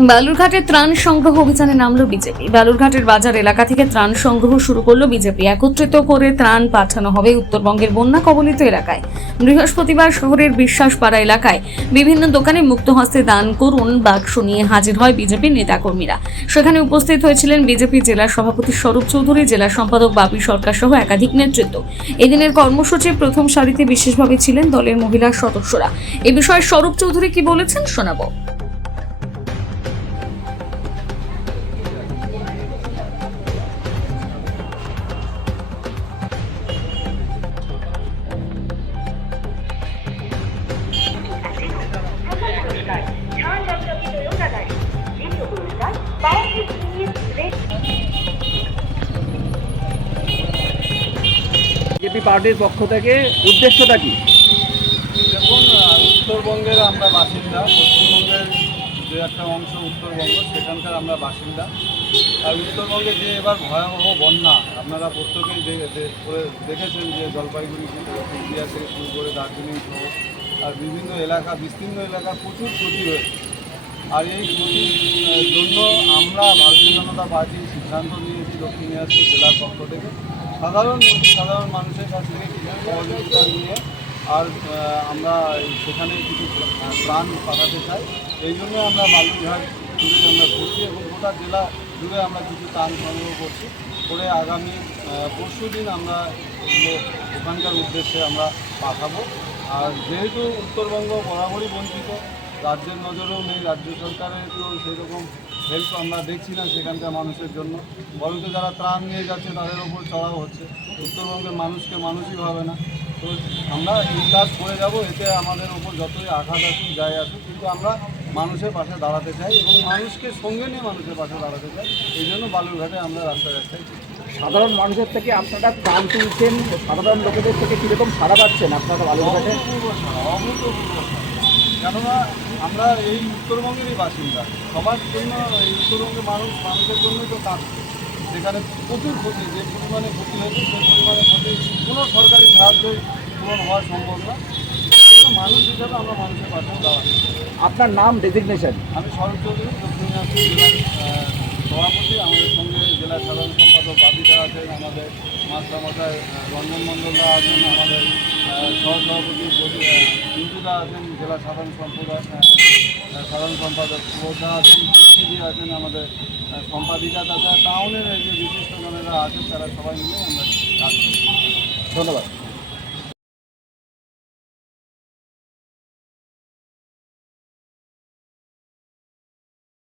বালুরঘাটে ত্রাণ সংগ্রহ অভিযানে নামলো বিজেপি। বালুরঘাটের বাজার এলাকা থেকে ত্রাণ সংগ্রহ শুরু করল বিজেপি। একত্রিত করে ত্রাণ পাঠানো হবে উত্তরবঙ্গের বন্যা কবলিত এলাকায়। বৃহস্পতিবার শহরের বিশ্বাসপাড়া এলাকায় বিভিন্ন দোকানে মুক্ত হস্তে দান করুন বাক্স নিয়ে হাজির হয় বিজেপির নেতাকর্মীরা। সেখানে উপস্থিত হয়েছিলেন বিজেপি জেলা সভাপতি স্বরূপ চৌধুরী, জেলা সম্পাদক বাপি সরকার সহ একাধিক নেতৃত্ব। এদিনের কর্মসূচি প্রথম সারিতে বিশেষভাবে ছিলেন দলের মহিলা সদস্যরা। এ বিষয়ে স্বরূপ চৌধুরী কি বলেছেন শোনাবো। বিজেপি পার্টির পক্ষ থেকে উদ্দেশ্যটা কি? দেখুন উত্তরবঙ্গের আমরা বাসিন্দা, পশ্চিমবঙ্গের যে একটা অংশ উত্তরবঙ্গ, সেখানকার আমরা বাসিন্দা। আর উত্তরবঙ্গে যে এবার ভয়াবহ বন্যা, আপনারা প্রত্যেকেই দেখেছেন যে জলপাইগুড়ি পুরুলিয়া থেকে শুরু করে দার্জিলিং সহ, আর বিভিন্ন এলাকা, বিস্তীর্ণ এলাকা প্রচুর ক্ষতি হয়েছে। আর এই ক্ষতির জন্য আমরা ভারতীয় জনতা পার্টি সিদ্ধান্ত নিয়েছি দক্ষিণ দিনাজপুর জেলার পক্ষ থেকে। সাধারণ সাধারণ মানুষের কাছ থেকে সহযোগিতা নিয়ে আর আমরা সেখানে কিছু প্রাণ পাঠাতে চাই। এই জন্য আমরা বালুরঘাট জুড়ে আমরা ঘুরছি এবং গোটা জেলা জুড়ে আমরা কিছু ত্রাণ সংগ্রহ করছি। করে আগামী পরশু দিন আমরা ওখানকার উদ্দেশ্যে আমরা পাঠাবো। আর যেহেতু উত্তরবঙ্গ বরাবরই বঞ্চিত রাজ্যের নজরেও নেই রাজ্য সরকারের তো সেরকম হেল্প আমরা দেখছি না সেখানকার মানুষের জন্য। বরঞ্চ যারা ত্রাণ নিয়ে যাচ্ছে তাদের ওপর চড়াও হচ্ছে। উত্তরবঙ্গের মানুষকে মানুষই ভাবে না। তো আমরা এই কাজ করে যাব এতে আমাদের ওপর যতই আঘাত আসুক যাই আসুক কিন্তু আমরা মানুষের পাশে দাঁড়াতে চাই এবং মানুষকে সঙ্গে নিয়ে মানুষের পাশে দাঁড়াতে চাই। এই জন্য বালুরঘাটে আমরা রাস্তায় রাস্তায় সাধারণ মানুষের থেকে আপনারা ত্রাণ তুলছেন সাধারণ লোকেদের থেকে কীরকম সাড়া পাচ্ছেন আপনারা বালুরঘাটে? অভূতপূর্ব। কেননা আমরা এই উত্তরবঙ্গেরই বাসিন্দা। সবার জন্য এই উত্তরবঙ্গের মানুষ মানুষের জন্যই তো কাজ? যেখানে সেখানে প্রচুর ক্ষতি যে পরিমাণে ক্ষতি হয়েছে সেই পরিমাণে ক্ষতি কোনো সরকারি সাহায্যই পূরণ হওয়া সম্ভব না। কিন্তু মানুষ হিসাবে আমরা মানুষের পাশে দাঁড়াচ্ছি আপনার নাম ডেজিগনেশন আমি শরৎ চৌধুরী দক্ষিণ দিনাজপুর জেলার আহ, সভাপতি আমাদের সঙ্গে জেলা সাধারণ সম্পাদক বাবিদা আছেন আমাদের মাস্টারমশাই রঞ্জন মণ্ডলরা আছেন আমাদের সহসভাপতি আহ, আছেন জেলা সাধারণ আহ, সাধারণ সম্পাদক সুবোধা আছেন কৃষ্ণজি আছেন আমাদের সম্পাদিকা তাছাড়া টাউনের যে বিশিষ্ট জনেরা আছেন তারা সবাই মিলে আমরা কাজ করি। ধন্যবাদ।